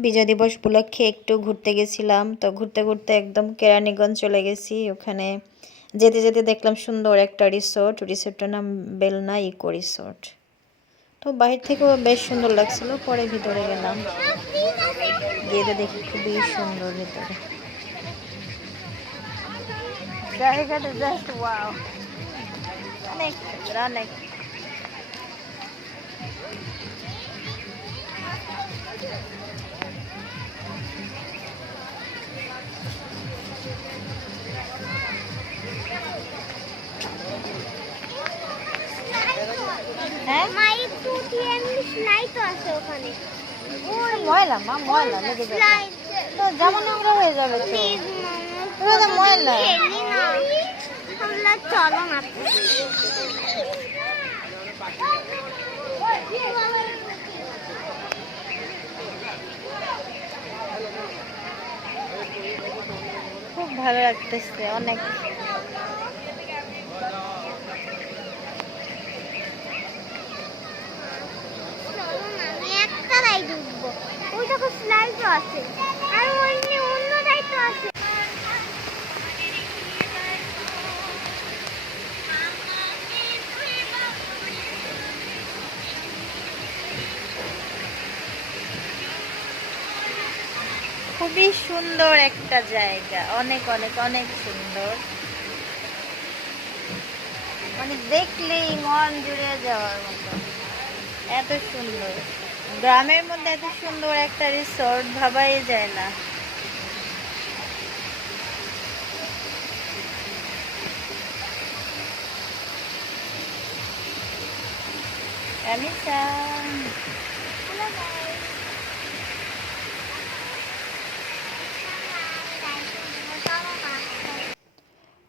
বিজয় দিবস উপলক্ষে একটু ঘুরতে গেছিলাম। তো ঘুরতে ঘুরতে একদম কেরানীগঞ্জ চলে গেছি। ওখানে যেতে যেতে দেখলাম সুন্দর একটা রিসোর্টটার নাম বেলনা ইকো রিসোর্ট। তো বাহির থেকেও বেশ সুন্দর লাগছিল, পরে ভিতরে গেলাম, গিয়ে তো দেখি খুবই সুন্দর ভিতরে জায়গাটা, জাস্ট ওয়াও, অনেক সুন্দর, অনেক। হ্যাঁ ময়লা, মা ময়লা লেগে যাবে তো, জামা নোংরা হয়ে যাবে তো, ময়লা। চলো না, খুব ভালো লাগতেছে অনেক। খুবই সুন্দর একটা জায়গা, অনেক অনেক অনেক সুন্দর, মানে দেখলেই মন জুড়ে যাওয়ার মতো, এত সুন্দর। গ্রামের মধ্যে এত সুন্দর একটা রিসোর্ট ভাবাই যায় না।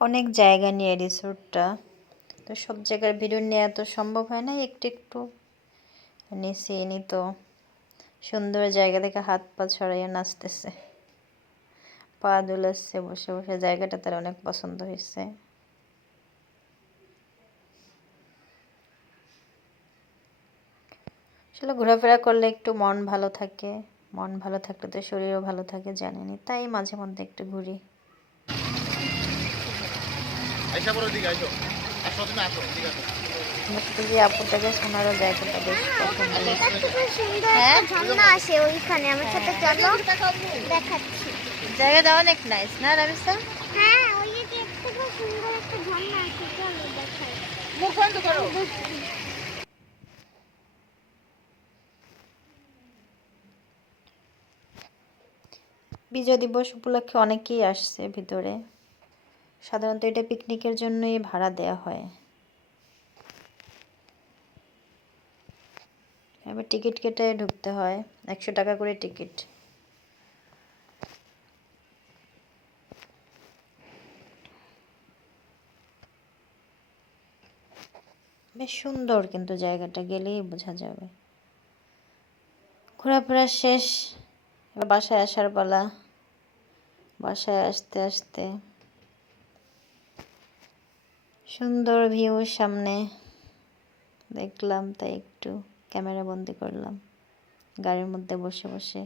অনেক জায়গা নিয়ে রিসোর্টটা, তো সব জায়গার ভিডিও নেওয়া তো সম্ভব হয় না, একটু একটু নিচে এনি। তো সুন্দর জায়গা থেকে হাত পা ছড়াইয়া নাচতেছে, পা দুলাচ্ছে বসে বসে, জায়গাটা তার অনেক পছন্দ হয়েছে। আসলে ঘোরাফেরা করলে একটু মন ভালো থাকে, মন ভালো থাকলে তো শরীরও ভালো থাকে, জানেনি, তাই মাঝে মধ্যে একটু ঘুরি। আপুটাকে শোনারও জায়গাটা বেশ পছন্দ হয়েছে। ওইখানে আমার সাথে চলো, দেখাচ্ছি। জায়গাটা অনেক নাইস না রাবিসা? হ্যাঁ, ওই যে একটা সুন্দর একটা ঝর্ণা আছে, চলো দেখাই। মুখ বন্ধ করো। বিজয় দিবস উপলক্ষে অনেকেই আসছে ভিতরে। সাধারণত এটা পিকনিকের জন্যই ভাড়া দেয়া হয়। এবার টিকিট কেটে ঢুকতে হয়, 100 টাকা করে টিকিট। বেশ সুন্দর, কিন্তু জায়গাটা গেলেই বোঝা যাবে। ঘোরাফেরা শেষ, এবার বাসায় আসার পালা। বাসায় আসতে আসতে সুন্দর ভিউ সামনে দেখলাম, তাই একটু ক্যামেরা বন্দি করলাম গাড়ির মধ্যে বসে বসে।